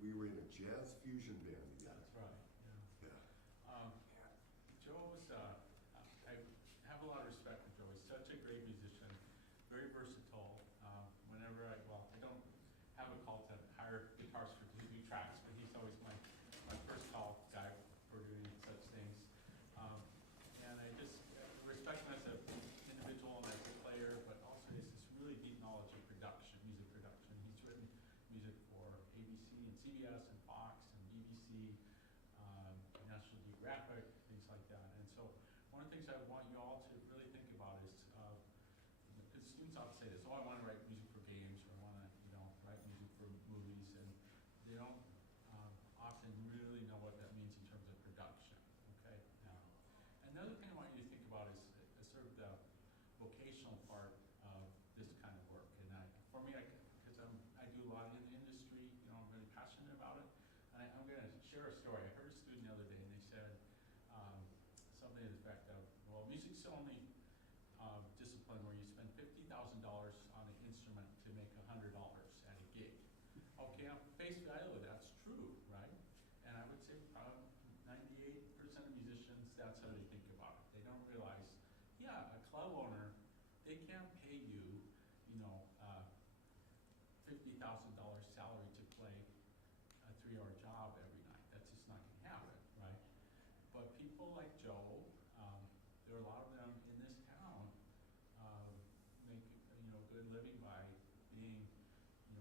we were in a jazz fusion band together. That's right, yeah. Yeah. Joe's, I have a lot of respect for Joe. He's such a great musician, very versatile. Whenever I don't have a call to hire guitarists to do tracks, but he's always my first call guy for doing such things. And I just respect him as an individual and as a player, but also he has this really deep knowledge of production, music production. He's written music for ABC and CBS and Fox and BBC, National Geographic, things like that. And so one of the things I want you all to really think about is, because students often say this, oh, I want to write music for games, or I want to, write music for movies, and they don't often really know what that means in terms of production, okay? Another thing I want you to think about is sort of the vocational part of this kind of work. And for me, because I do a lot in the industry, I'm really passionate about it. And I'm going to share a story. I heard a student the other day, and they said something to the effect of, well, music's the only discipline where you spend $50,000 on an instrument to make $100 at a gig. Okay, on face value, that's true, right? And I would say 98% of musicians, that's how they think about it. They don't realize, yeah, a club owner, they can't pay you, $50,000 salary to play a 3-hour job every night. That's just not going to happen, right? But people like Joe, there are a lot of them in this town, make good living by being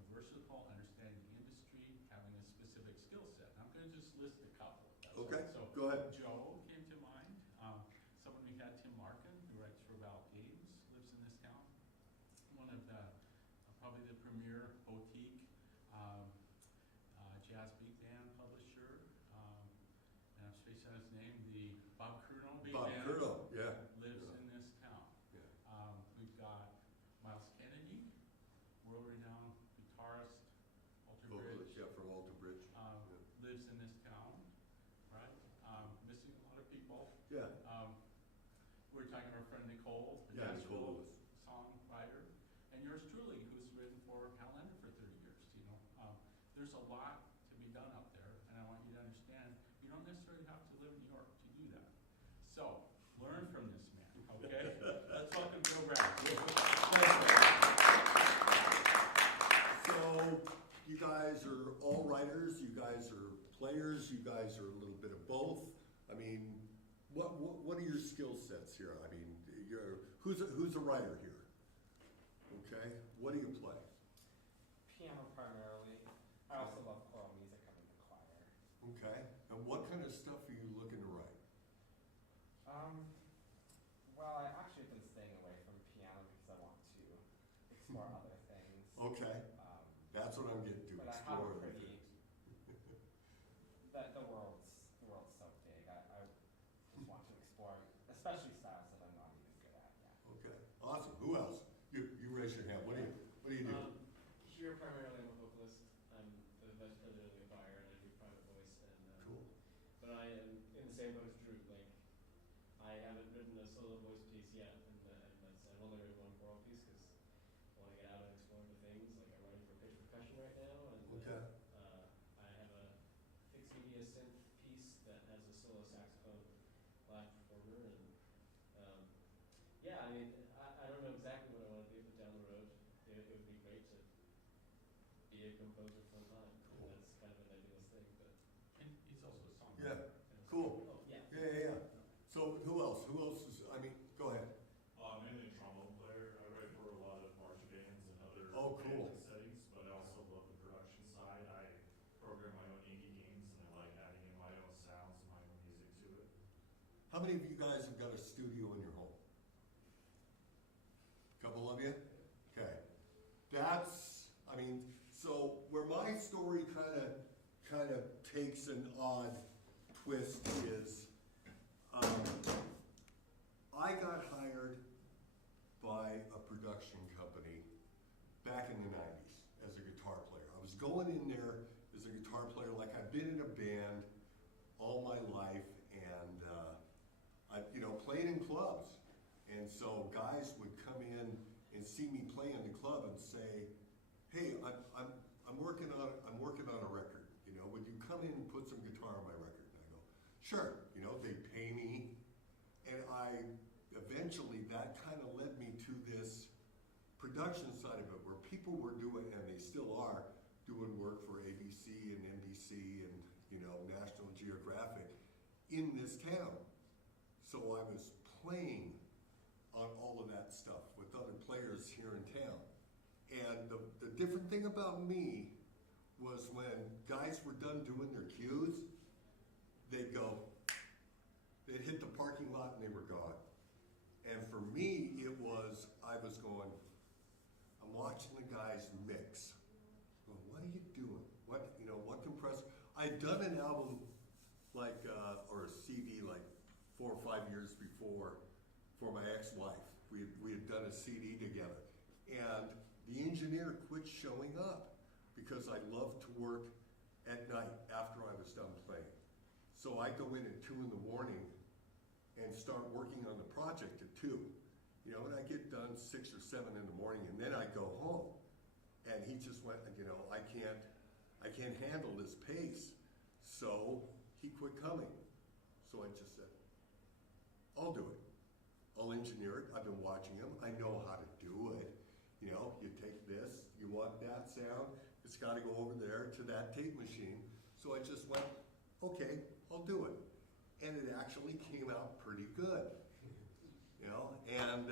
versatile, understanding the industry, having a specific skill set. I'm going to just list a couple. Okay, so go ahead. Joe came to mind. Someone we had, Tim Larkin, who writes for Val Games, lives in this town. One of the, probably the premier boutique jazz big band publisher. And I'm spacing on his name, the Bob Curno big band. Bob Curno, yeah. Lives yeah. in this town. Yeah. We've got Miles Kennedy, world-renowned guitarist, Walter Bridge. Yeah, from Walter Bridge. Lives in this town, right? Missing a lot of people. Yeah. We were talking to our friend Nicole, the Nashville songwriter, and yours truly, who's written for Hal Leonard for 30 years. There's a lot to be done out there, and I want you to understand you don't necessarily have to live in New York to do that. So learn from this man, okay? Let's welcome Joe Brown. So you guys are all writers, you guys are players, you guys are a little bit of both. I mean, what are your skill sets here? I mean, who's a writer here? Okay, what do you play? Piano primarily. I also love choral music. I'm in the choir. Okay, and what kind of stuff are you looking to write? Well, I actually have been staying away from piano because I want to explore other things. Okay, that's what I'm getting to. But explore I have a other pretty. things. the world's so big. I just want to explore, especially styles that I'm not even good at yet. Okay, awesome. Who else? You raise your hand. What do you do? Here primarily I'm a vocalist. I'm the vice president of the choir and I do private voice. And Cool. But I am in the same boat as Drew. Like I haven't written a solo voice piece yet, and I've only written one choral piece because I want to get out and explore other things. Like I'm writing for pitch percussion right now, and Okay. I have a fixed media synth piece that has a solo saxophone live performer, and yeah, I mean I don't know exactly what I want to do, but down the road it would be great to be a composer full time. Cool. That's kind of an idealist thing, but And he's also a songwriter. Yeah, cool. oh yeah. Yeah. So who else? Who else is? I mean, go ahead. I'm mainly a trombone player. I write for a lot of march bands and other Oh, cool. band settings, but I also love the production side. I program my own indie games, and I like adding in my own sounds and my own music to it. How many of you guys have got a studio in your home? Couple of you? Okay. So where my story kind of takes an odd twist is, I got hired by a production company back in the 90s as a guitar player. I was going in there as a guitar player, like I've been in a band all my life, and I played in clubs. And so guys would come in and see me play in the club and say, "Hey, I'm working on a record. come in and put some guitar on my record? And I go, sure, you know, they pay me. And eventually that kind of led me to this production side of it, where people were doing, and they still are, doing work for ABC and NBC and, you know, National Geographic in this town. So I was playing on all of that stuff with other players here in town. And the different thing about me was when guys were done doing their cues, they'd hit the parking lot and they were gone. And for me, I was going, I'm watching the guys mix. Going, what are you doing? What compressor? I'd done an album or a CD like 4 or 5 years before for my ex-wife. We had done a CD together. And the engineer quit showing up because I loved to work at night after I was done playing. So I go in at 2 in the morning and start working on the project at 2. You know, and I get done 6 or 7 in the morning, and then I go home. And he just went, you know, I can't handle this pace. So he quit coming. So I just said, I'll do it. I'll engineer it. I've been watching him. I know how to do it. You know, you take this, you want that sound, it's got to go over there to that tape machine. So I just went, okay, I'll do it. And it actually came out pretty good. You know, and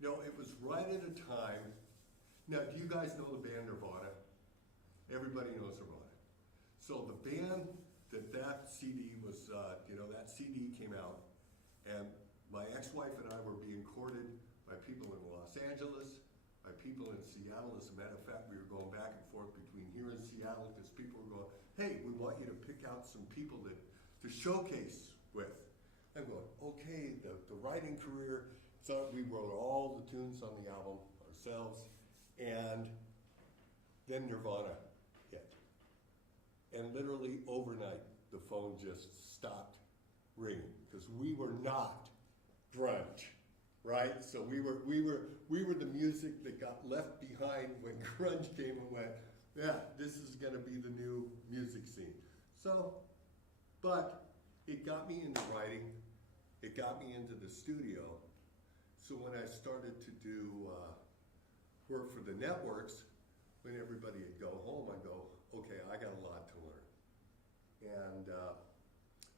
you know, it was right at a time. Now, do you guys know the band Nirvana? Everybody knows Nirvana. So the band that CD was, you know, that CD came out, and my ex-wife and I were being courted by people in Los Angeles, by people in Seattle. As a matter of fact, we were going back and forth between here and Seattle because people were going, hey, we want you to pick out some people to showcase with. I'm going, okay, the writing career. So we wrote all the tunes on the album ourselves, and then Nirvana hit. And literally overnight, the phone just stopped ringing because we were not grunge, right? So we were the music that got left behind when grunge came and went, yeah, this is gonna be the new music scene. So, but it got me into writing, it got me into the studio. So when I started to do work for the networks, when everybody would go home, I'd go, okay, I got a lot to learn. And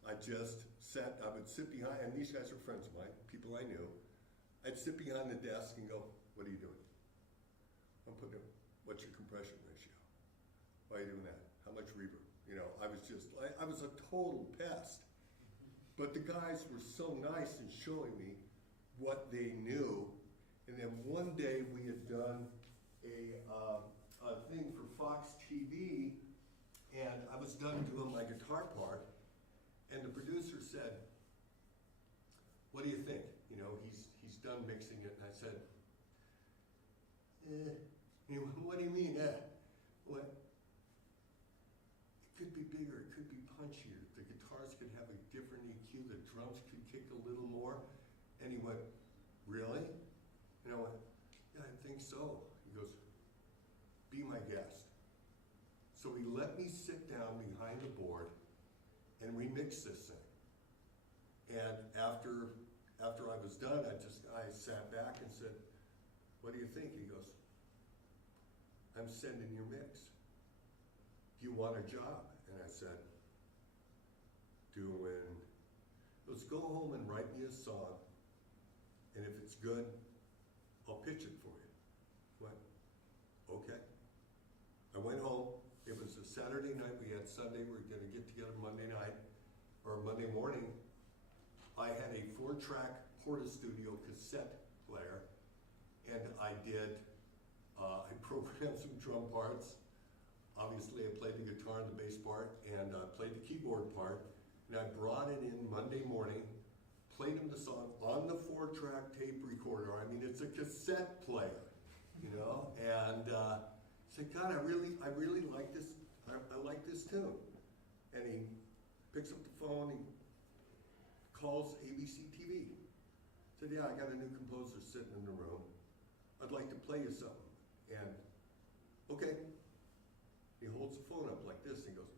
I would sit behind, and these guys are friends of mine, people I knew. I'd sit behind the desk and go, what are you doing? I'm putting in, what's your compression ratio? Why are you doing that? How much reverb? You know, I was a total pest. But the guys were so nice in showing me what they knew. And then one day we had done a thing for Fox TV, and I was done doing my guitar part, and the producer said, what do you think? You know, he's done mixing it, and I said, you know, what do you mean, What? It could be bigger, it could be punchier, the guitars could have a different EQ, the drums could kick a little more. And he went, really? And I went, yeah, I think so. He goes, be my guest. So he let me sit down behind the board and we mixed this thing. And after I was done, I sat back and said, what do you think? He goes, I'm sending your mix. Do you want a job? And I said, let's go home and write me a song, and if it's good, I'll pitch it for you. Went, okay. I went home. It was a Saturday night. We had Sunday. We were going to get together Monday night or Monday morning. I had a 4-track Porta-Studio cassette player, and I programmed some drum parts. Obviously, I played the guitar and the bass part, and played the keyboard part. And I brought it in Monday morning, played him the song on the 4-track tape recorder. I mean, it's a cassette player, you know. And said, God, I really like this. I like this tune. And he picks up the phone. He calls ABC TV. Said, yeah, I got a new composer sitting in the room. I'd like to play you something. And okay. He holds the phone up like this and goes,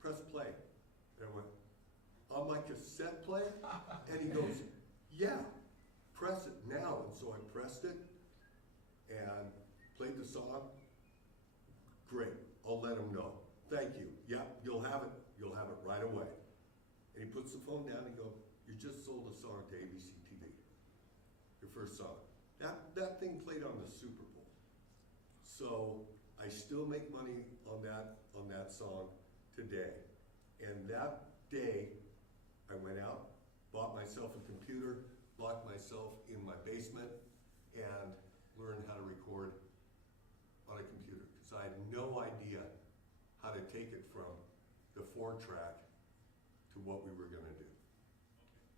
press play. And I went, on my cassette player? And he goes, yeah, press it now. And so I pressed it and played the song. Great, I'll let him know. Thank you. Yeah, you'll have it right away. And he puts the phone down and he goes, you just sold a song to ABC TV. Your first song. That thing played on the Super Bowl. So I still make money on that song today. And that day, I went out, bought myself a computer, locked myself in my basement, and learned how to record on a computer. Because I had no idea how to take it from the 4-track to what we were gonna do.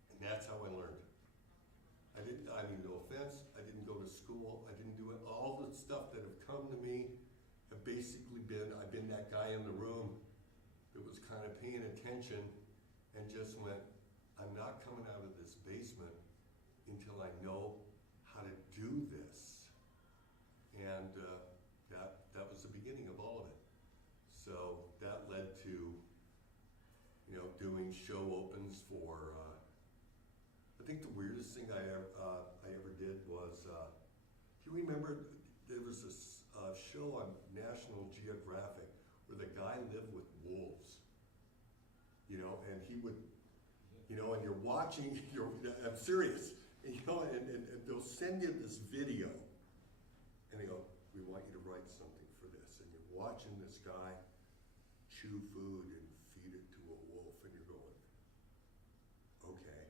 And that's how I learned. No offense, I didn't go to school, I didn't do it. All the stuff that have come to me have basically been, I've been that guy in the room that was kind of paying attention and just went, I'm not coming out of this basement until I know how to do this. And that was the beginning of all of it. So that led to, doing show opens for, I think the weirdest thing I ever did was, do you remember there was this show on National Geographic where the guy lived with wolves, and he would, and you're watching, I'm serious, and they'll send you this video, and they go, we want you to write something for this, and you're watching this guy chew food and feed it to a wolf, and you're going, okay.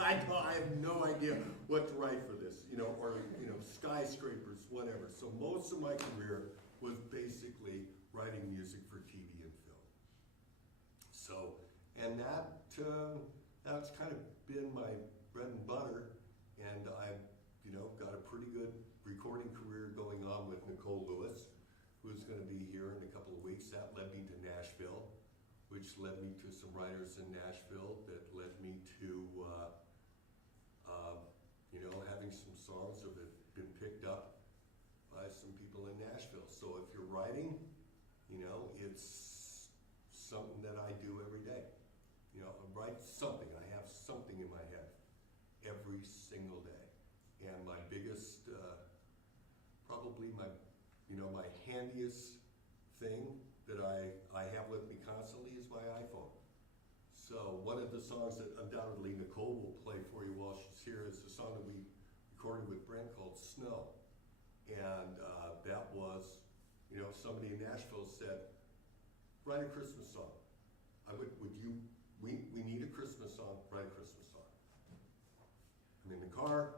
I have no idea what to write for this, or skyscrapers, whatever. So most of my career was basically writing music for TV and film. So, and that's kind of been my bread and butter, and I've, got a pretty good recording career going on with Nicole Lewis, who's going to be here in a couple of weeks. That led me to Nashville, which led me to some writers in Nashville that led me to, having some songs that have been picked up by some people in Nashville. So if you're writing, it's something that I do every day. I write something. I have something in my head every single day. And my biggest, probably my handiest thing that I have with me constantly is my iPhone. So one of the songs that undoubtedly Nicole will play for you while she's here is the song that we recorded with Brent called Snow. And that was, somebody in Nashville said, write a Christmas song. We need a Christmas song, write a Christmas song. I'm in the car,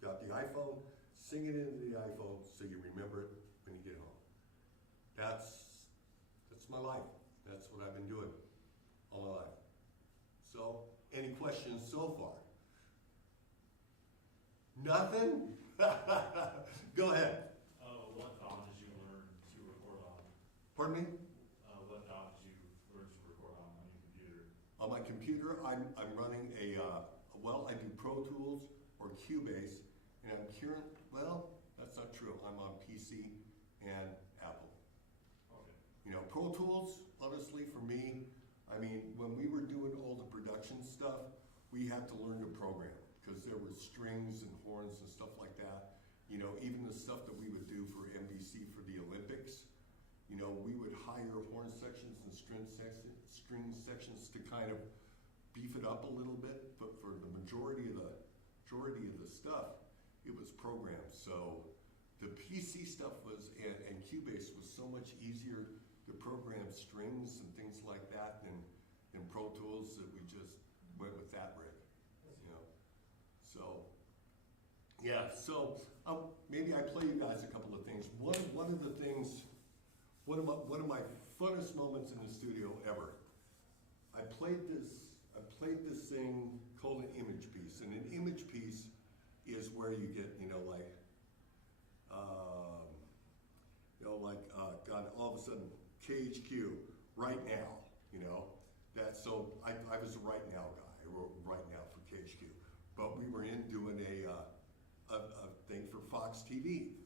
got the iPhone, sing it into the iPhone so you remember it when you get home. That's my life. That's what I've been doing all my life. So, any questions so far? Nothing? Go ahead. What DAW did you learn to record on? Pardon me? What DAW did you learn to record on your computer? On my computer, I'm running I do Pro Tools or Cubase, and I'm that's not true. I'm on PC and Apple. Okay. Pro Tools, honestly, for me, when we were doing all the production stuff, we had to learn to program because there were strings and horns and stuff like that. Even the stuff that we would do for NBC for the Olympics, we would hire horn sections and string sections to kind of beef it up a little bit, but for the majority of the stuff, it was programmed. So the PC stuff and Cubase was so much easier to program strings and things like that than Pro Tools that we just went with that rig, So, yeah, so maybe I play you guys a couple of things. One of my funnest moments in the studio ever. I played this thing called an image piece, and an image piece is where you get, God, all of a sudden, KHQ, right now, so I was a right now guy. I wrote right now for KHQ, but we were doing a thing for Fox TV,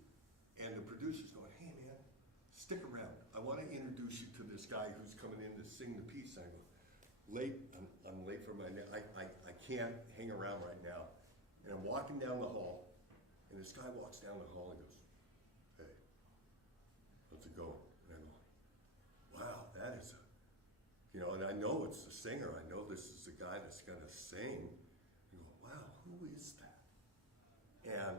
and the producer's going, hey man, stick around. I want to introduce you to this guy who's coming in to sing the piece. I go, I'm late for my, I can't hang around right now. And I'm walking down the hall, and this guy walks down the hall and goes, hey, how's it going? And I go, wow, that is and I know it's the singer. I know this is the guy that's gonna sing. You go, wow, who is that? And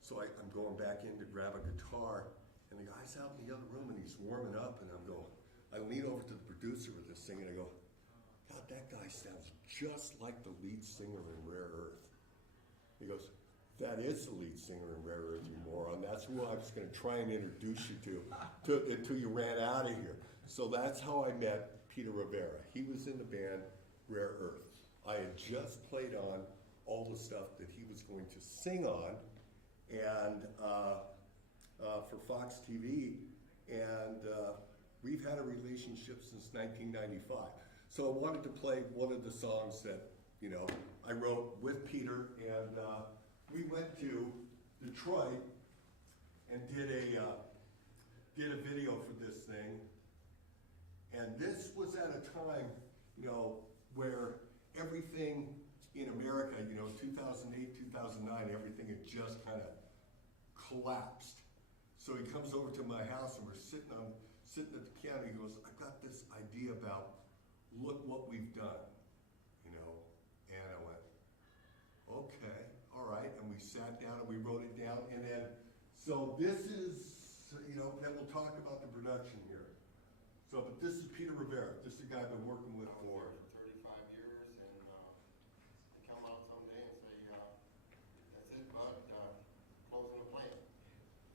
so I'm going back in to grab a guitar, and the guy's out in the other room, and he's warming up, and I lean over to the producer of this thing, and I go, God, that guy sounds just like the lead singer in Rare Earth. He goes, that is the lead singer in Rare Earth, you moron. That's who I was going to try and introduce you to until you ran out of here. So that's how I met Peter Rivera. He was in the band Rare Earth. I had just played on all the stuff that he was going to sing on, and for Fox TV, and we've had a relationship since 1995. So I wanted to play one of the songs that I wrote with Peter, and we went to Detroit and did a video for this thing. And this was at a time, where everything in America, 2008, 2009, everything had just kind of collapsed. So he comes over to my house, and we're sitting at the counter. He goes, I've got this idea about, look what we've done, and I went, okay, all right, and we sat down and we wrote it down, and then, so this is, then we'll talk about the production here. So, but this is Peter Rivera. This is the guy I've been working with for 35 years, and they come out someday and say, that's it, bud, closing the plant.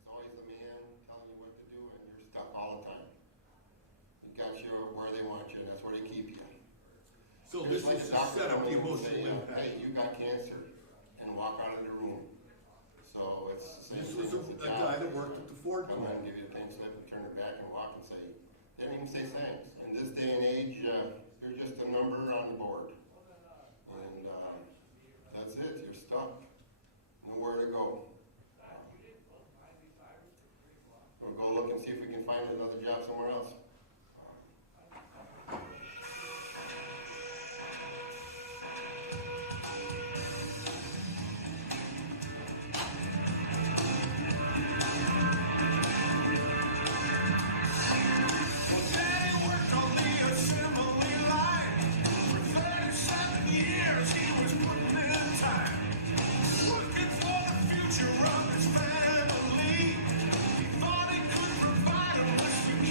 It's always the man telling you what to do, and you're stuck all the time. You got you where they want you, and that's where they keep you. So this is to set up the emotional impact. Hey, you got cancer, and walk out of the room. So it's the same This was thing a as guy job. that worked at the Ford Come on, plant. give you a pink slip and turn it back and walk and say, didn't even say thanks. In this day and age, you're just a number on the board. And that's it, you're stuck. Nowhere to go. We'll go look and see if we can find another job somewhere else.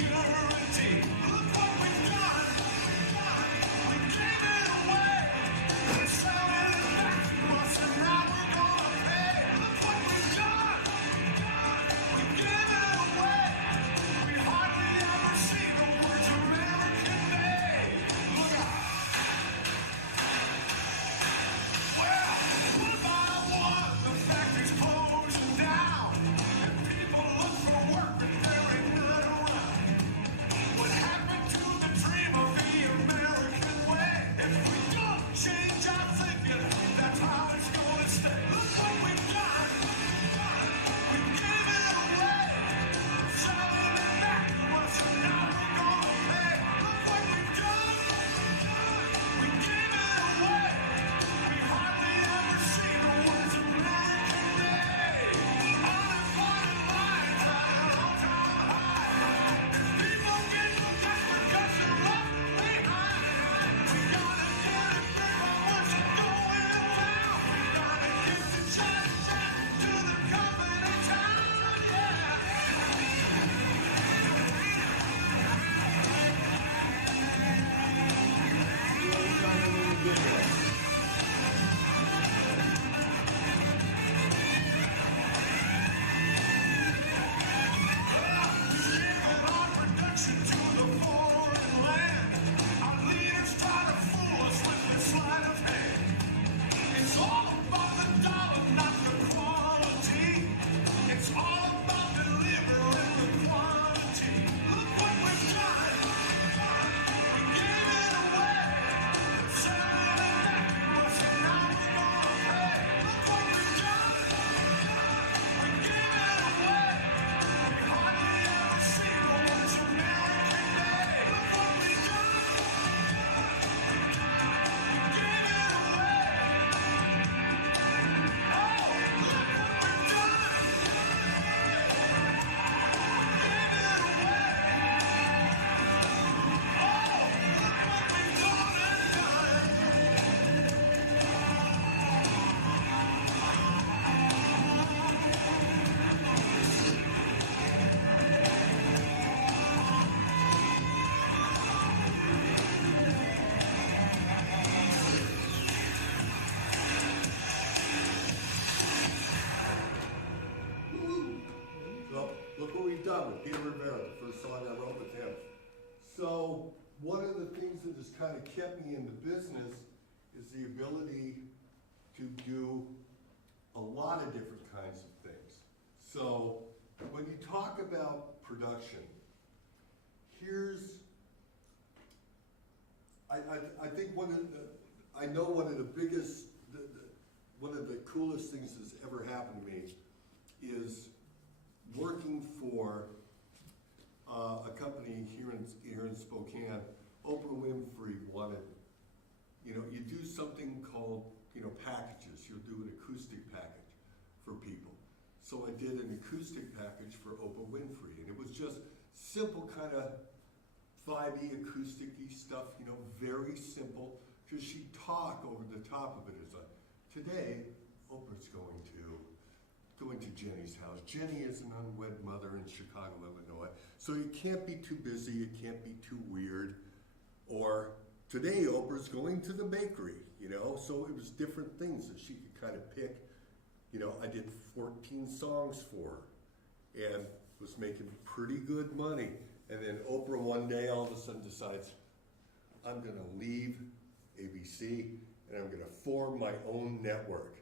Security. that has kind of kept me in the business is the ability to do a lot of different kinds of things. So when you talk about production, I think one of the biggest, one of the coolest things that's ever happened to me is working for a company here in Spokane. Oprah Winfrey wanted, you do something called, packages. You'll do an acoustic package for people. So I did an acoustic package for Oprah Winfrey, and it was just simple kind of vibey, acoustic-y stuff, very simple, because she'd talk over the top of it. It's like, today, Oprah's going to Jenny's house. Jenny is an unwed mother in Chicago, Illinois, so you can't be too busy, you can't be too weird. Or, today Oprah's going to the bakery, so it was different things that she could kind of pick. I did 14 songs for her and was making pretty good money. And then Oprah one day all of a sudden decides, I'm gonna leave ABC and I'm gonna form my own network.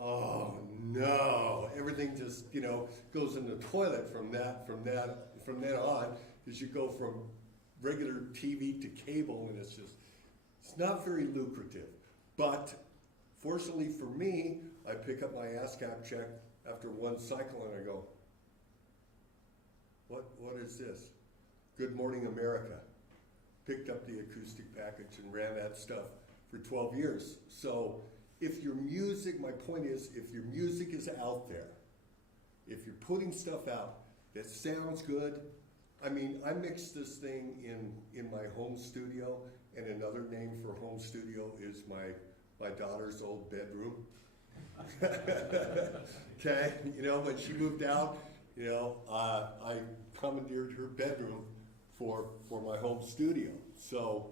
Oh no, everything just, goes in the toilet from then on, because you go from regular TV to cable, and it's not very lucrative. But fortunately for me, I pick up my ASCAP check after one cycle and I go, what is this? Good Morning America. Picked up the acoustic package and ran that stuff for 12 years. So if your music, my point is, if your music is out there, if you're putting stuff out that sounds good, I mix this thing in my home studio, and another name for home studio is my daughter's old bedroom. Okay, when she moved out, I commandeered her bedroom for my home studio. So,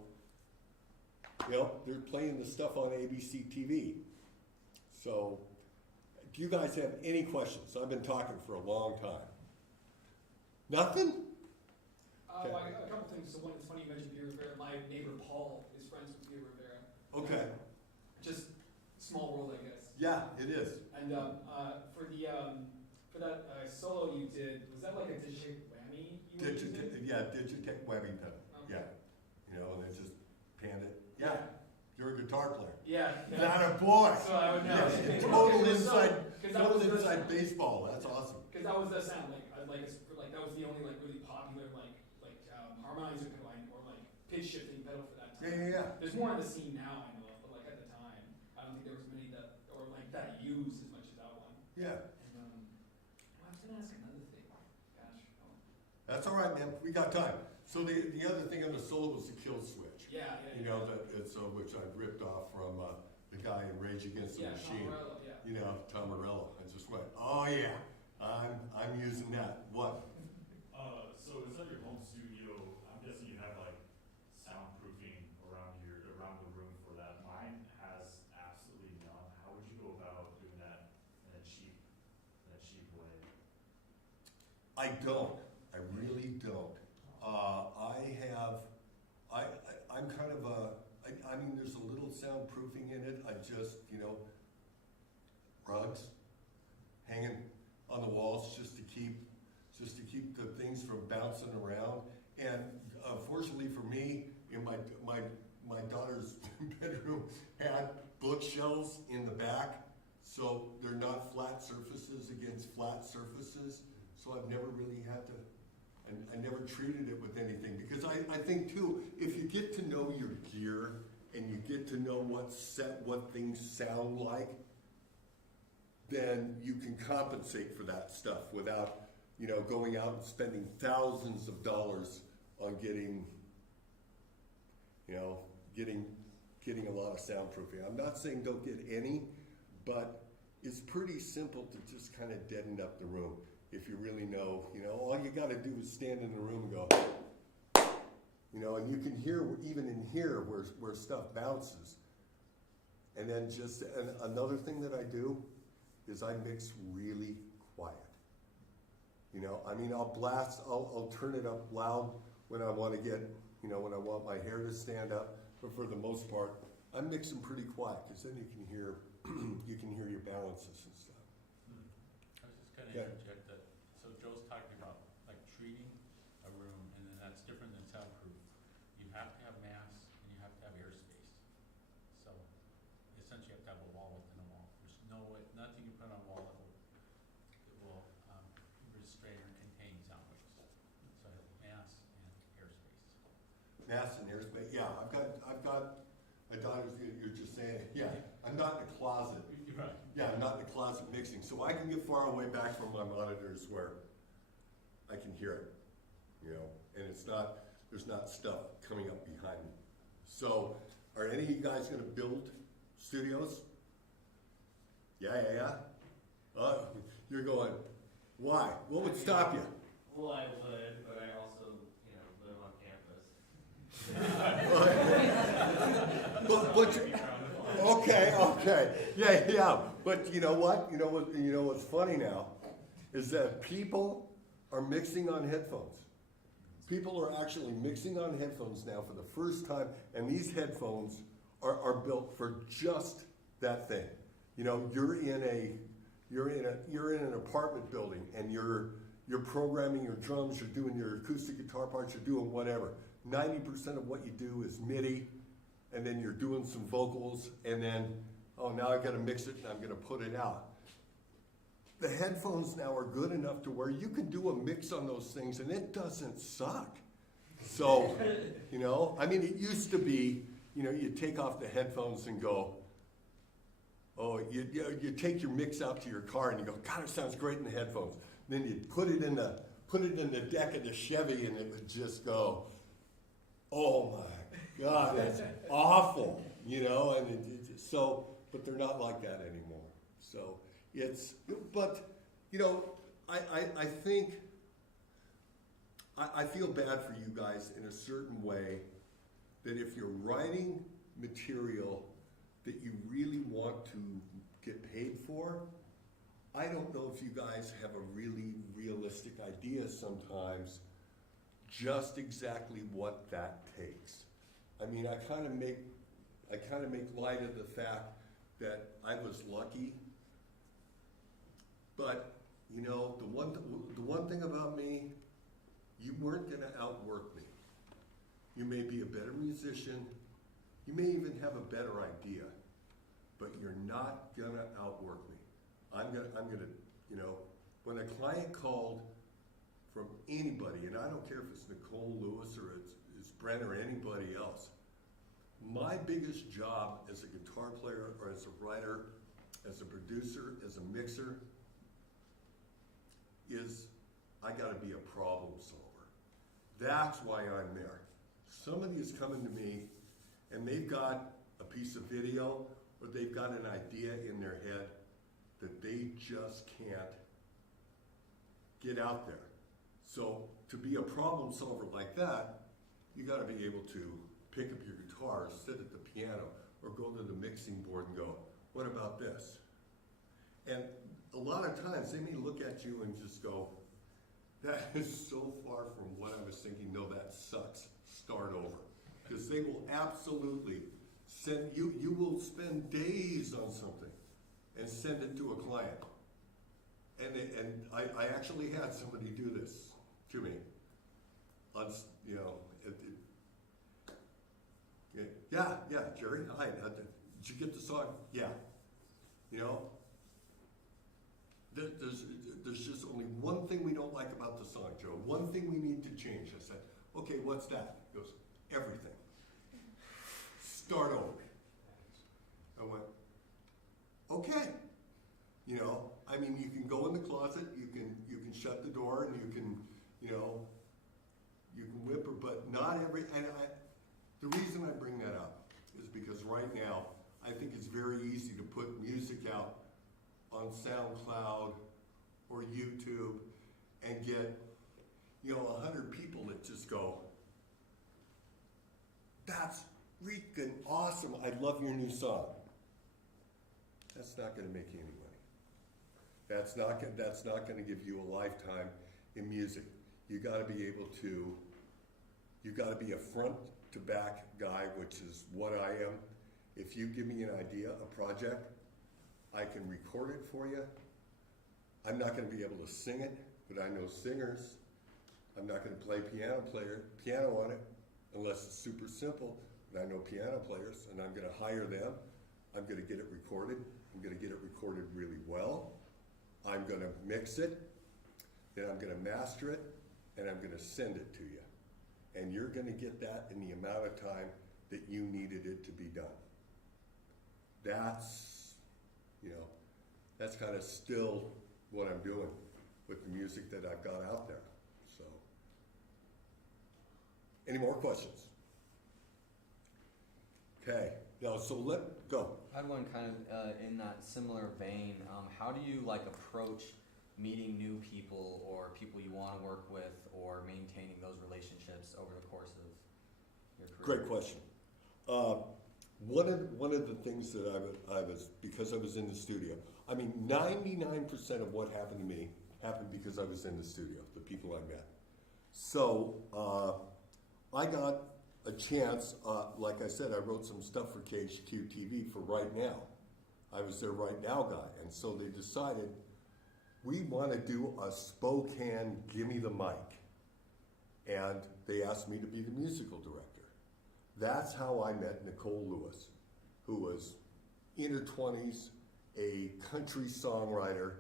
they're playing the stuff on ABC TV. So, do you guys have any questions? I've been talking for a long time. Nothing? A couple things. So one, it's funny you mentioned Peter Rivera. My neighbor Paul is friends with Peter Rivera. Okay. Just small world, I guess. Yeah, it is. And for that solo you did, was that like a Digitech whammy? Digitech whammy pedal. Okay. Yeah. And then just pan it. Yeah. You're a guitar player. Yeah. Not a boy. So I would know. Yeah, total inside baseball. That's awesome. Because that was the sound, that was the only really popular harmonizer or pitch shifting pedal for that time. Yeah. There's more on the scene now, I know of, but at the time, I don't think there was many that used as much as that one. Yeah. And I was gonna ask another thing. Gosh. That's all right, man. We got time. So the other thing on the solo was the kill switch. Yeah. Which I ripped off from the guy in Rage Against the Machine. Tom Morello, yeah. Tom Morello. I just went, oh yeah, I'm using that. What? So is that your home studio? I'm guessing you have soundproofing around the room for that. Mine has absolutely none. How would you go about doing that in a cheap way? I don't. I really don't. I'm kind of there's a little soundproofing in it. I just, rugs hanging on the walls just to keep the things from bouncing around. And fortunately for me, in my daughter's bedroom had bookshelves in the back, so they're not flat surfaces against flat surfaces. So I've never really had to, and I never treated it with anything, because I think too, if you get to know your gear and you get to know what things sound like, then you can compensate for that stuff without, going out and spending thousands of dollars on getting a lot of soundproofing. I'm not saying don't get any, but it's pretty simple to just kind of deaden up the room. If you really know, all you got to do is stand in the room and go, and you can hear, even in here, where stuff bounces. And then and another thing that I do is I mix really quiet. I'll blast, I'll turn it up loud when I want to get, you know, when I want my hair to stand up, but for the most part, I'm mixing pretty quiet, because then you can hear, you can hear your balances and stuff. I was just gonna Yeah. interject that, so Joe's talking about like treating a room, and then that's different than soundproof. You have to have mass, and you have to have airspace. So essentially you have to have a wall within a wall. There's no way, nothing you put on a wall that will restrain or contain sound waves. So mass and airspace. Mass and airspace, yeah, I've got, I thought it was, you're just saying, yeah, I'm not in the closet. Right. Yeah, I'm not in the closet mixing, so I can get far away back from my monitors where I can hear it, you know, and it's not, there's not stuff coming up behind me. So, are any of you guys gonna build studios? Yeah. You're going, why? What would stop you? Well, I would, but I also, you know, live on campus. But okay, yeah. But you know what? You know what's funny now is that people are mixing on headphones. People are actually mixing on headphones now for the first time, and these headphones are built for just that thing. You know, you're in an apartment building, and you're programming your drums, you're doing your acoustic guitar parts, you're doing whatever. 90% of what you do is MIDI, and then you're doing some vocals, and then, oh, now I gotta mix it and I'm gonna put it out. The headphones now are good enough to where you can do a mix on those things and it doesn't suck. So, you know, I mean, it used to be, you know, you take off the headphones and go, oh, you take your mix out to your car and you go, God, it sounds great in the headphones. Then you put it in the deck of the Chevy and it would just go, oh my God, that's awful, you know, and so, but they're not like that anymore. So but, you know, I think, I feel bad for you guys in a certain way that if you're writing material that you really want to get paid for, I don't know if you guys have a really realistic idea sometimes just exactly what that takes. I mean, I kind of make light of the fact that I was lucky, but you know, the one thing about me, you weren't gonna outwork me. You may be a better musician, you may even have a better idea, but you're not gonna outwork me. I'm gonna, you know, when a client called from anybody, and I don't care if it's Nicole Lewis or it's Brent or anybody else, my biggest job as a guitar player or as a writer, as a producer, as a mixer, is I gotta be a problem solver. That's why I'm there. Somebody is coming to me and they've got a piece of video or they've got an idea in their head that they just can't get out there. So to be a problem solver like that, you gotta be able to pick up your guitar, sit at the piano, or go to the mixing board and go, what about this? And a lot of times they may look at you and just go, that is so far from what I was thinking, no, that sucks, start over. Because they will absolutely send, you will spend days on something and send it to a client. And I actually had somebody do this to me. You know, yeah, Jerry, hi, did you get the song? Yeah. You know, there's just only one thing we don't like about the song, Joe. One thing we need to change. I said, okay, what's that? He goes, everything. Start over. I went, okay. You know, I mean, you can go in the closet, you can shut the door, and you can, you know, you can whip her, but not every, the reason I bring that up is because right now, I think it's very easy to put music out on SoundCloud or YouTube and get, you know, 100 people that just go, that's freaking awesome, I love your new song. That's not gonna make you any money. That's not gonna give you a lifetime in music. You gotta be able to You gotta be a front to back guy, which is what I am. If you give me an idea, a project, I can record it for you. I'm not gonna be able to sing it, but I know singers. I'm not gonna play piano on it, unless it's super simple, but I know piano players, and I'm gonna hire them. I'm gonna get it recorded. I'm gonna get it recorded really well. I'm gonna mix it, then I'm gonna master it, and I'm gonna send it to you. And you're gonna get that in the amount of time that you needed it to be done. That's, that's kind of still what I'm doing with the music that I've got out there, so. Any more questions? Okay, now, so go. I had one kind of in that similar vein. How do you like approach meeting new people or people you want to work with or maintaining those relationships over the course of your career? Great question. One of the things that I was, because I was in the studio, 99% of what happened to me happened because I was in the studio, the people I met. So I got a chance, like I said, I wrote some stuff for KHQ TV for Right Now. I was their Right Now guy, and so they decided, we want to do a Spokane Gimme the Mic. And they asked me to be the musical director. That's how I met Nicole Lewis, who was in her 20s, a country songwriter,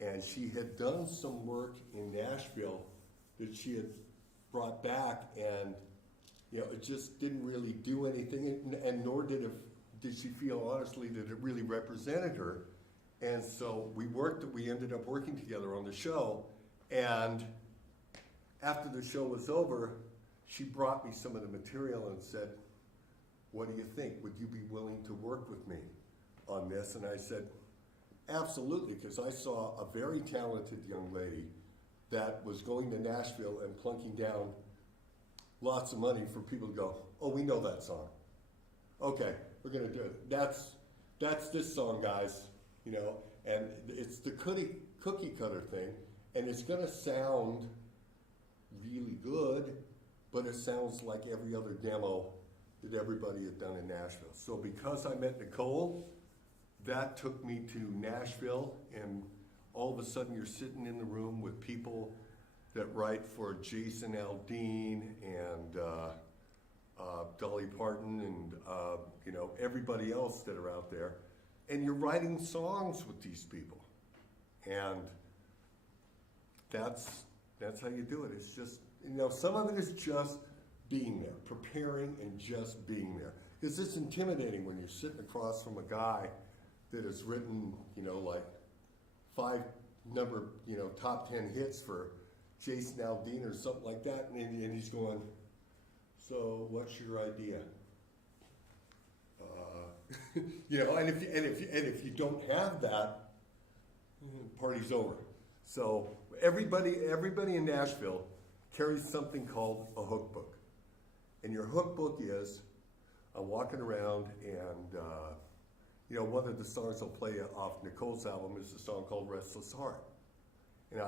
and she had done some work in Nashville that she had brought back, and it just didn't really do anything, and nor did she feel honestly that it really represented her. And so we ended up working together on the show, and after the show was over, she brought me some of the material and said, what do you think? Would you be willing to work with me on this? And I said, absolutely, because I saw a very talented young lady that was going to Nashville and plunking down lots of money for people to go, oh, we know that song. Okay, we're gonna do it. That's this song, guys, and it's the cookie cutter thing, and it's gonna sound really good, but it sounds like every other demo that everybody had done in Nashville. So because I met Nicole, that took me to Nashville, and all of a sudden you're sitting in the room with people that write for Jason Aldean and Dolly Parton and everybody else that are out there, and you're writing songs with these people, and that's how you do it. It's just some of it is just being there, preparing and just being there. Because it's intimidating when you're sitting across from a guy that has written like 5 top 10 hits for Jason Aldean or something like that, and he's going, so what's your idea? And if you don't have that, party's over. So everybody in Nashville carries something called a hook book, and your hook book is, I'm walking around, and one of the songs I'll play off Nicole's album is a song called Restless Heart, and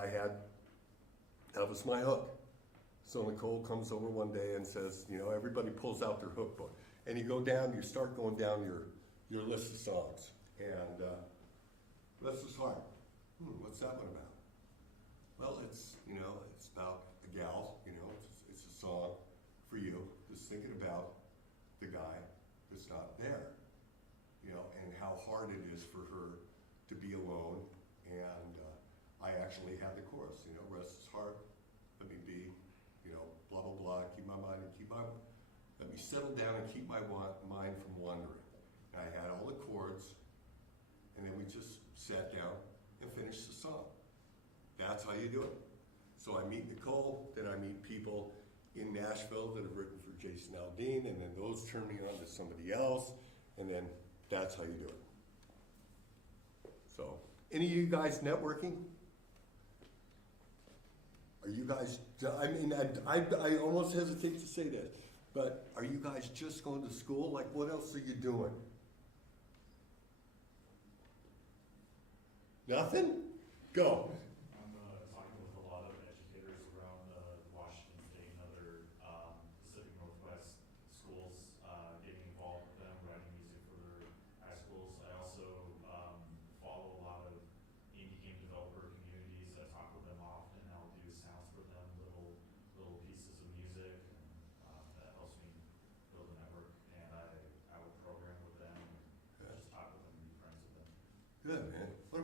that was my hook. So Nicole comes over one day and says, everybody pulls out their hook book. And you start going down your list of songs. And Restless Heart, what's that one about? Well, it's about a gal, it's a song for you that's thinking about the guy that's not there, and how hard it is for her to be alone. And I actually had the chorus, restless heart, let me be, blah, blah, blah, let me settle down and keep my mind from wandering. And I had all the chords, and then we just sat down and finished the song. That's how you do it. So I meet Nicole, then I meet people in Nashville that have written for Jason Aldean, and then those turn me on to somebody else, and then that's how you do it. So, any of you guys networking? Are you guys, I almost hesitate to say this, but are you guys just going to school? Like, what else are you doing? Nothing? Go. I'm talking with a lot of educators around Washington State and other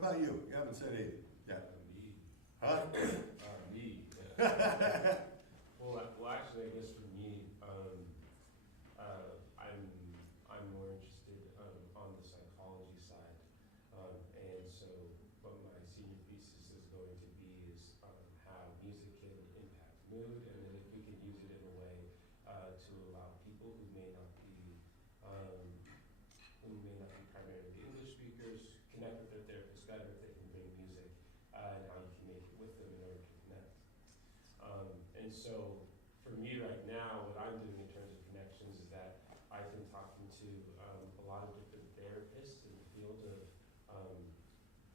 about you? You haven't said anything. Yeah. Me. Huh? Me. Yeah. Well, actually, I guess for me, I'm more interested on the psychology side, and so what my senior thesis is going to be is how music can impact mood, and then if we can use it in a way to allow people who may not be primarily English speakers connect with their therapist better if they can bring music, and how you can make it with them in order to connect. And so for me right now, what I'm doing in terms of connections is that I've been talking to a lot of different therapists in the field of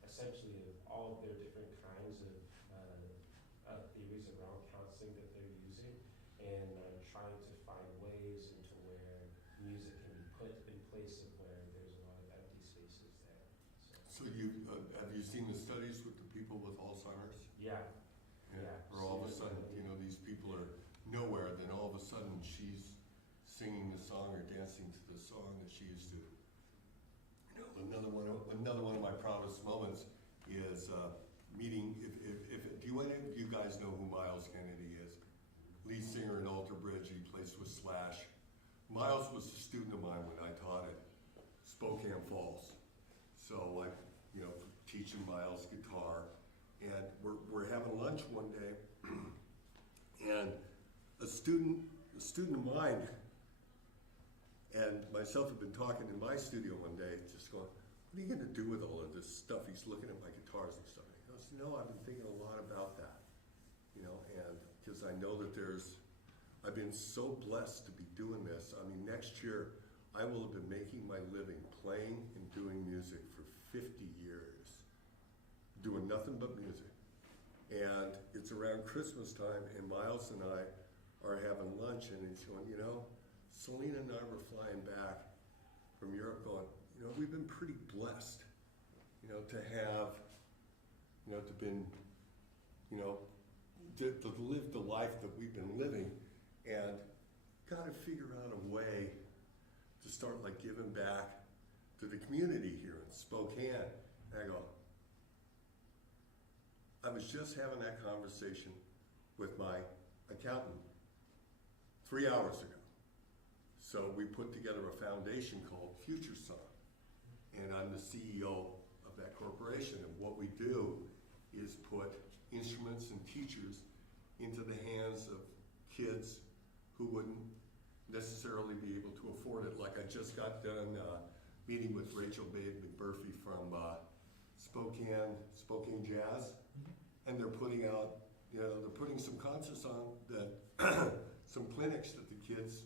essentially of all of their different kinds of theories around counseling that they're using, and trying to find ways into where music can be put in place of where there's a lot of empty spaces there. So you, have you seen the studies with the people with Alzheimer's? Yeah. Yeah. Or all of a sudden, you know, these people are nowhere, then all of a sudden she's singing the song or dancing to the song that she used to. You know, another one of my proudest moments is meeting, if do any of you guys know who Miles Kennedy is? Lead singer in Alter Bridge, he plays with Slash. Miles was a student of mine when I taught at Spokane Falls. So I, you know, teaching Miles guitar, and we're having lunch one day, and a student of mine and myself have been talking in my studio one day, just going, what are you gonna do with all of this stuff? He's looking at my guitars and stuff. He goes, no, I've been thinking a lot about that, you know, and because I know that I've been so blessed to be doing this. I mean, next year, I will have been making my living playing and doing music for 50 years, doing nothing but music. And it's around Christmas time, and Miles and I are having lunch, and he's going, you know, Selena and I were flying back from Europe going, you know, we've been pretty blessed, you know, to have, you know, to been, you know, to live the life that we've been living, and got to figure out a way to start like giving back to the community here in Spokane. And I go, I was just having that conversation with my accountant 3 hours ago. So we put together a foundation called Future Song, and I'm the CEO of that corporation. And what we do is put instruments and teachers into the hands of kids who wouldn't necessarily be able to afford it. Like I just got done meeting with Rachel Babe McMurphy from Spokane Jazz, and they're putting out, you know, they're putting some concerts on that, some clinics that the kids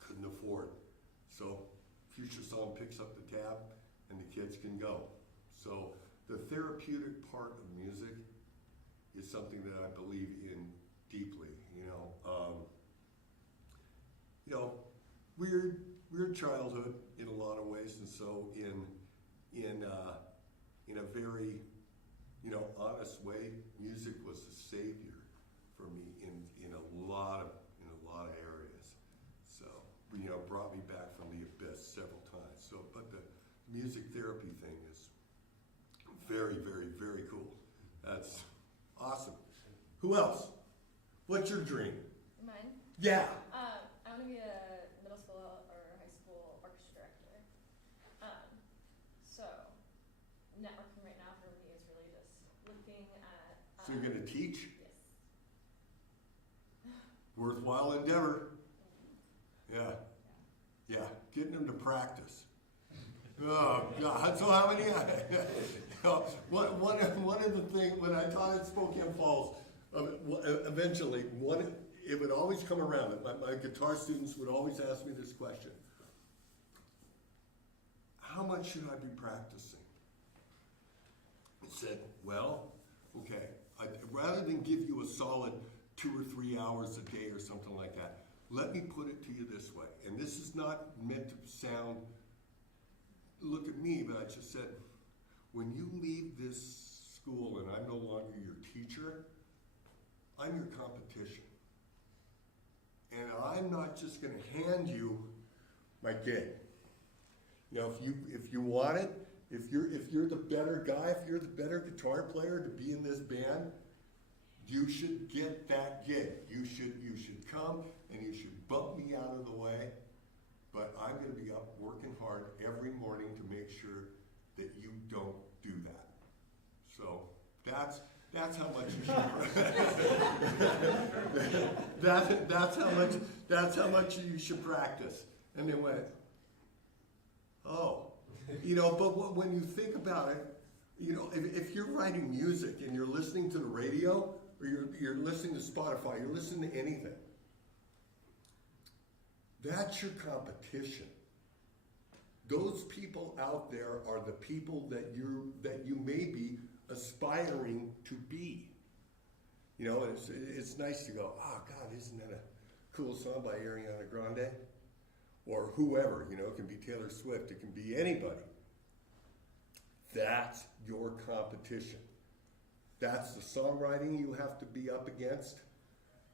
couldn't afford. So Future Song picks up the tab and the kids can go. So the therapeutic part of music is something that I believe in deeply, you know. Weird childhood in a lot of ways, and so in a very, you know, honest way, music was a savior for me in a lot of areas. So, you know, brought me back from the abyss several times. So, but the music therapy thing is very, very, very cool. That's awesome. Who else? What's your dream? Mine? Yeah. I want to be a middle school or high school orchestra director. So networking right now for me is really just looking at. So you're going to teach? Yes. Worthwhile endeavor. Yeah. Yeah. Getting them to practice. Oh God! So how many? One of the things when I taught at Spokane Falls, eventually it would always come around. My guitar students would always ask me this question: how much should I be practicing? I said, well, okay. Rather than give you a solid 2 or 3 hours a day or something like that, let me put it to you this way. And this is not meant to sound, look at me, but I just said, when you leave this school and I'm no longer your teacher, I'm your competition. And I'm not just going to hand you my gig. You know, if you want it if you're the better guy, if you're the better guitar player to be in this band, you should get that gig. You should come and you should bump me out of the way. But I'm going to be up working hard every morning to make sure that you don't do that. So that's how much you should. That's how much you should practice. And they went, oh, But when you think about it, if you're writing music and you're listening to the radio or you're listening to Spotify, you're listening to anything. That's your competition. Those people out there are the people that you may be aspiring to be. It's nice to go, oh God, isn't that a cool song by Ariana Grande? Or whoever, it can be Taylor Swift, it can be anybody. That's your competition. That's the songwriting you have to be up against.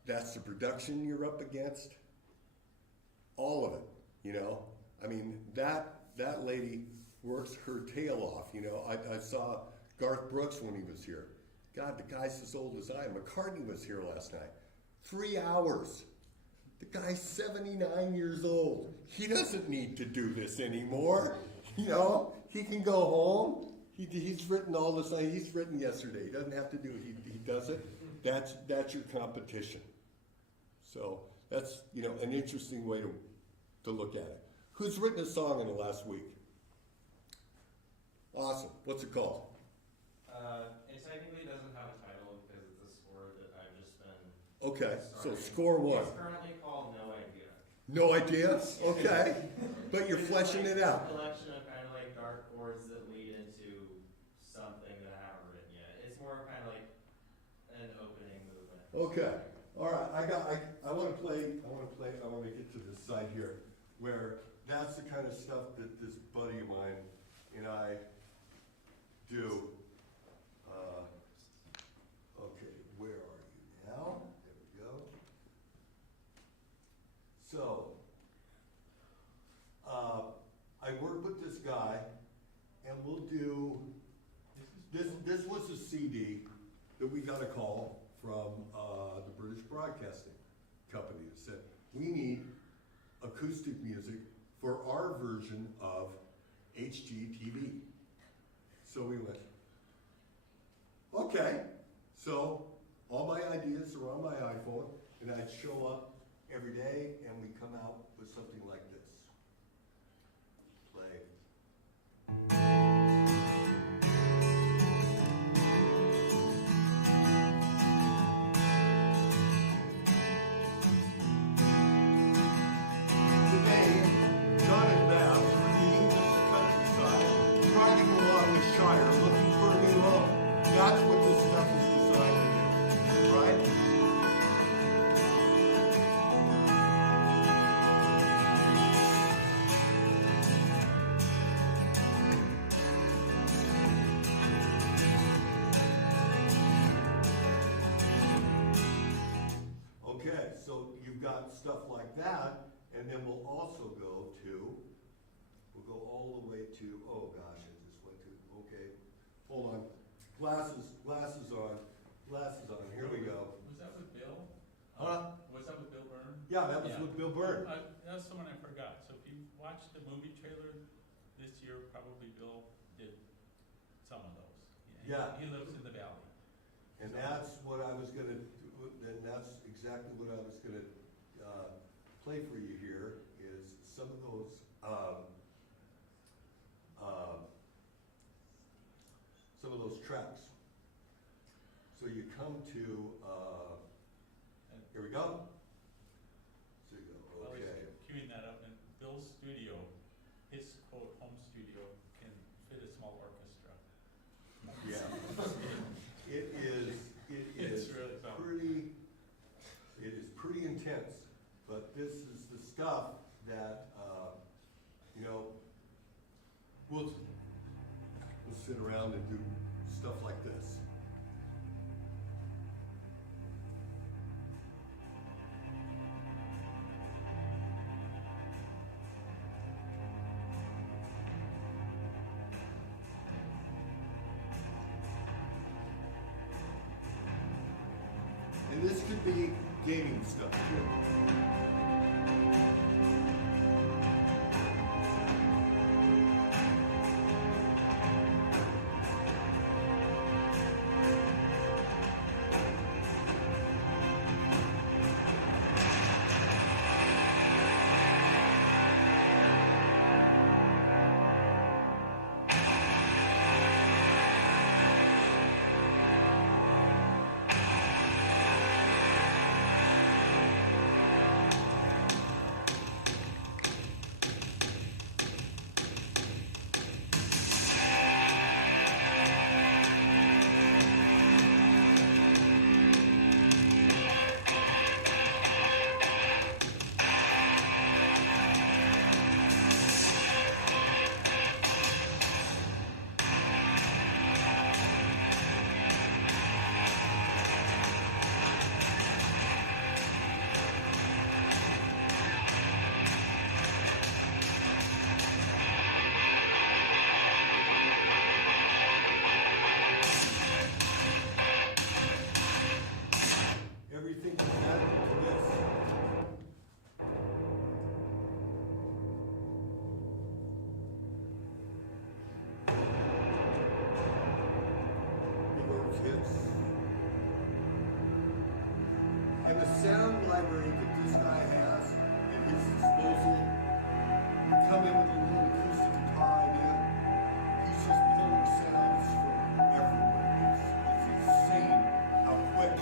That's the production you're up against. All of it, that lady works her tail off. I saw Garth Brooks when he was here. God, the guy's as old as I am. McCartney was here last night. 3 hours. The guy's 79 years old. He doesn't need to do this anymore. He can go home. He's written all this. He's written yesterday. He doesn't have to do it. He does it. That's your competition. So that's an interesting way to look at it. Who's written a song in the last week? Awesome. What's it called? It technically doesn't have a title because it's a score that I've just been. Okay, so starting. score one. It's currently called No Idea. No idea? Okay. But you're fleshing it out. It's a collection of kind of like dark chords that lead into something that I haven't written yet. It's more kind of like an opening movement. Okay. All right. I want to get to this side here where that's the kind of stuff that this buddy of mine and I do. Okay, where are you now? There we go. So, I work with this guy, and we'll do, this was a CD that we got a call from the British Broadcasting Company that said, we need acoustic music for our version of HGTV. So we went, okay. So all my ideas are on my iPhone, and I'd show up every day, and we come out with something like this. Play. Today, John and Bab are leaving this countryside, riding along the Shire, looking for a new home. That's what this stuff is designed to do, right? Okay, so you've got stuff like that, and then we'll also go all the way to, oh gosh, I just went to, okay, hold on. Glasses on, here we go. Was that with Bill? Huh? Was that with Bill Byrne? Yeah, that was with Bill Byrne. That's someone I forgot. So if you watched the movie trailer this year, probably Bill did some of those. Yeah. He lives in the valley. And that's what I was gonna, and that's exactly what I was gonna play for you here, is some of those, tracks. So you come to, here we go. So you go, While he's okay. queuing that up, in Bill's studio, his quote home studio can fit a small orchestra. Yeah. It is It's really something. pretty intense, but this is the stuff that, we'll sit around and do stuff like this. should be gaming stuff too. Everything is added to this. Big old kids. And the sound library that this guy has at his disposal, you come in with a little acoustic guitar idea, he's just pulling sounds from everywhere. It's insane how quick.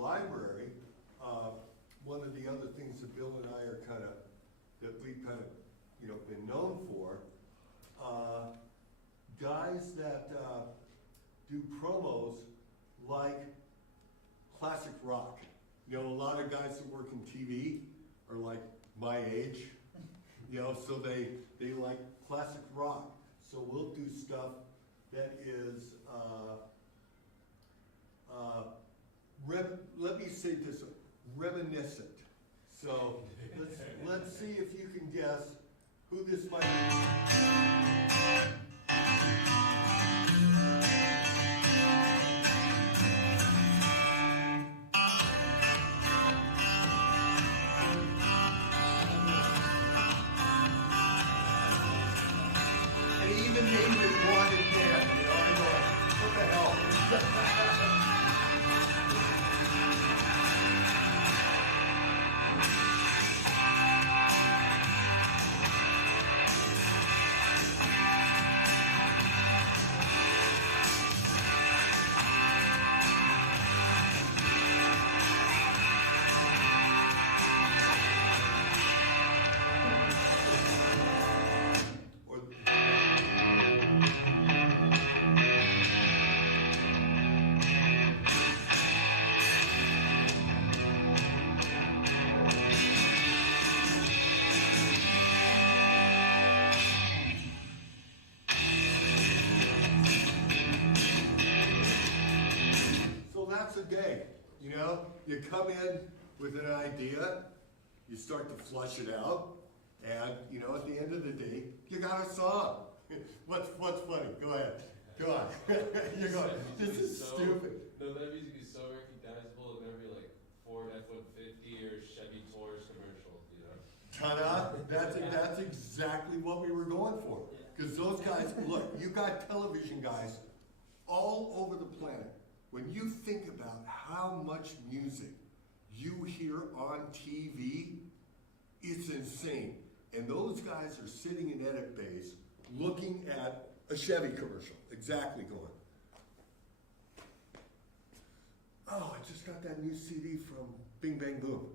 Library, one of the other things that Bill and I are we've been known for, guys that do promos like classic rock. You know, a lot of guys that work in TV are like my age, you know, so they like classic rock. So we'll do stuff that is, let me say this, reminiscent. So let's see if you can guess who this might be. And he even named it Wanted Man, you know, I go, what the hell? Day, you know, you come in with an idea, you start to flush it out, and you know, at the end of the day, you got a song. What's funny? Go ahead. Go on. You're going, this is stupid. No, that music is so recognizable in every like Ford F-150 or Chevy Taurus commercial, you know? Ta-da! That's exactly what we were going for. Because those guys, look, you got television guys all over the planet. When you think about how much music you hear on TV, it's insane. And those guys are sitting in edit bays looking at a Chevy commercial, exactly going, oh, I just got that new CD from Bing Bang Boom.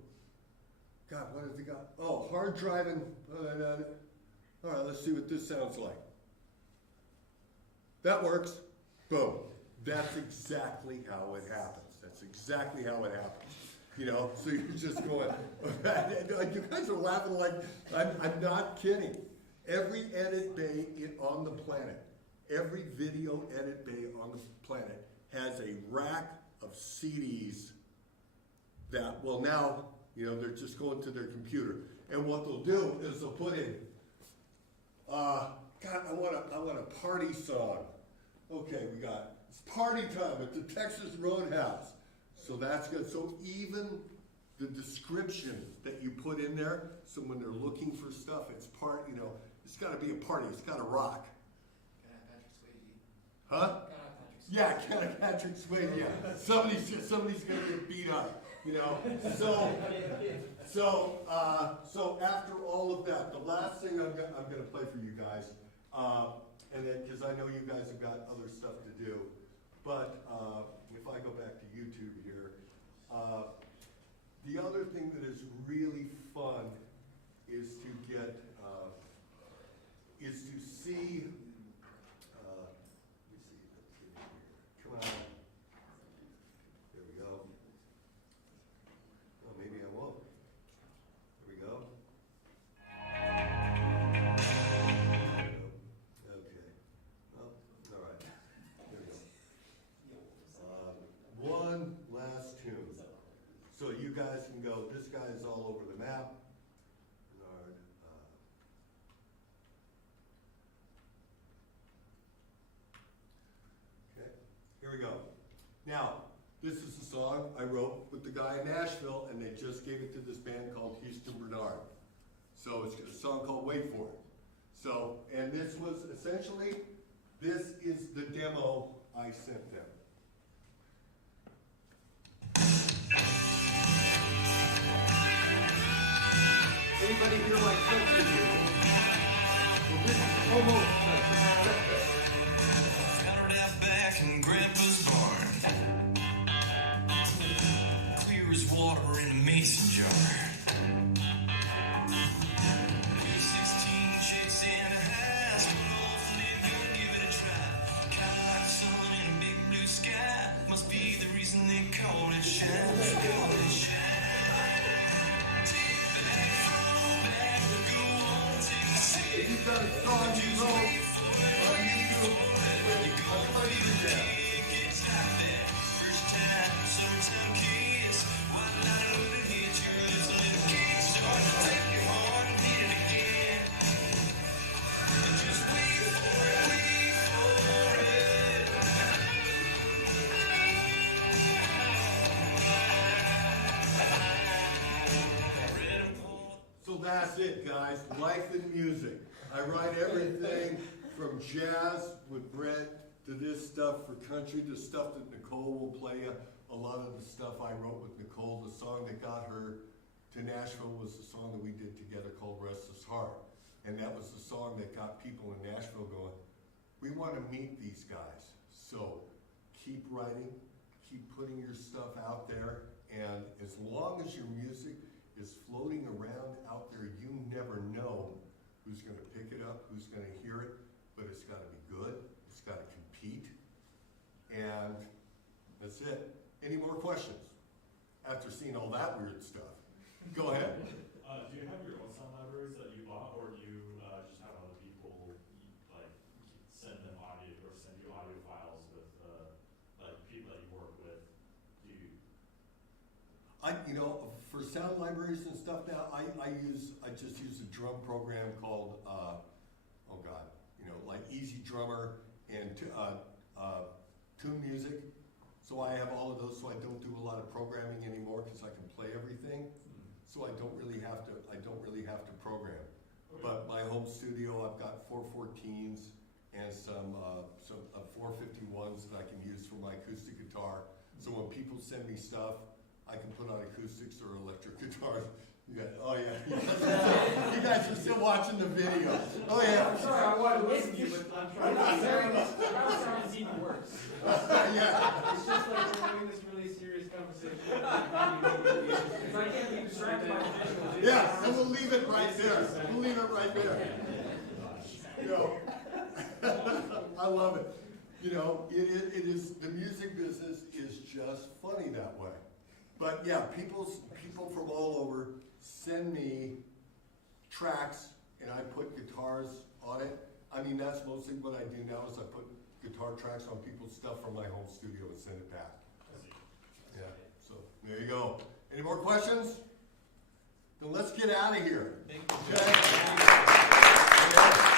God, what has it got? Oh, hard driving. All right, let's see what this sounds like. That works. Boom. That's exactly how it happens. That's exactly how it happens. You know, so you're just going, you guys are laughing like, I'm not kidding. Every edit bay on the planet, every video edit bay on the planet has a rack of CDs that, well now, you know, they're just going to their computer. And what they'll do is they'll put in, God, I want a party song. Okay, we got, it's party time at the Texas Roadhouse. So that's good. So even the description that you put in there, so when they're looking for stuff, it's part, you know, it's got to be a party. It's got to rock. Huh? Yeah, Patrick Swayze. Yeah, somebody's gonna get beat up. You know. So after all of that, the last thing I'm gonna play for you guys, and then because I know you guys have got other stuff to do, but if I go back to YouTube here, the other thing that is really fun is to get is to see. Let me see. Let's see here. Come on. There we go. Oh, maybe I won't. There we go. Okay. Oh, all right. There we go. One last tune. So you guys can go, this guy is all over the map. Bernard, okay, here we go. Now, this is a song I wrote with the guy in Nashville, and they just gave it to this band called Houston Bernard. So it's a song called Wait For It. So, and this was essentially, this is the demo I sent them. Anybody here like country music? Well, this is almost Found out back in Grandpa's barn, clear as water in a mason jar. We 16 chicks in a house, but old name gonna give it a try. Kinda like the sun in a big blue sky, must be the reason they call it shine. Call it shine. If you've got a song you wrote on YouTube, I'll play you that. So that's it, guys. Life and music. I write everything from jazz with Brent to this stuff for country to stuff that Nicole will play you. A lot of the stuff I wrote with Nicole, the song that got her to Nashville was the song that we did together called Restless Heart. And that was the song that got people in Nashville going, we want to meet these guys. So keep writing, keep putting your stuff out there, and as long as your music is floating around out there, you never know who's going to pick it up, who's going to hear it, but it's got to be good, it's got to compete, and that's it. Any more questions after seeing all that weird stuff? Go ahead. Do you have your own sound libraries that you bought, or do you just have other people like send them audio or send you audio files with like people that you work with? Do you? For sound libraries and stuff now, I just use a drum program called, like Easy Drummer and tune music. So I have all of those, so I don't do a lot of programming anymore because I can play everything. So I don't really have to program. But my home studio, I've got 414s and some 451s that I can use for my acoustic guitar. So when people send me stuff, I can put on acoustics or electric guitars. Yeah. Oh yeah. You guys are still watching the video. Oh yeah. I'm sorry, I wanted to listen to you, but I'm trying to sound is even worse. Yeah. It's just like we're having this really serious conversation. Because I can't be distracted by the visuals. Yeah, and we'll leave it right there. We'll leave it right there. You know, I love it. You know, it is the music business is just funny that way. But yeah, people from all over send me tracks, and I put guitars on it. I mean, that's mostly what I do now is I put guitar tracks on people's stuff from my home studio and send it back. Yeah, so there you go. Any more questions? Then let's get out of here. Thank you. Okay.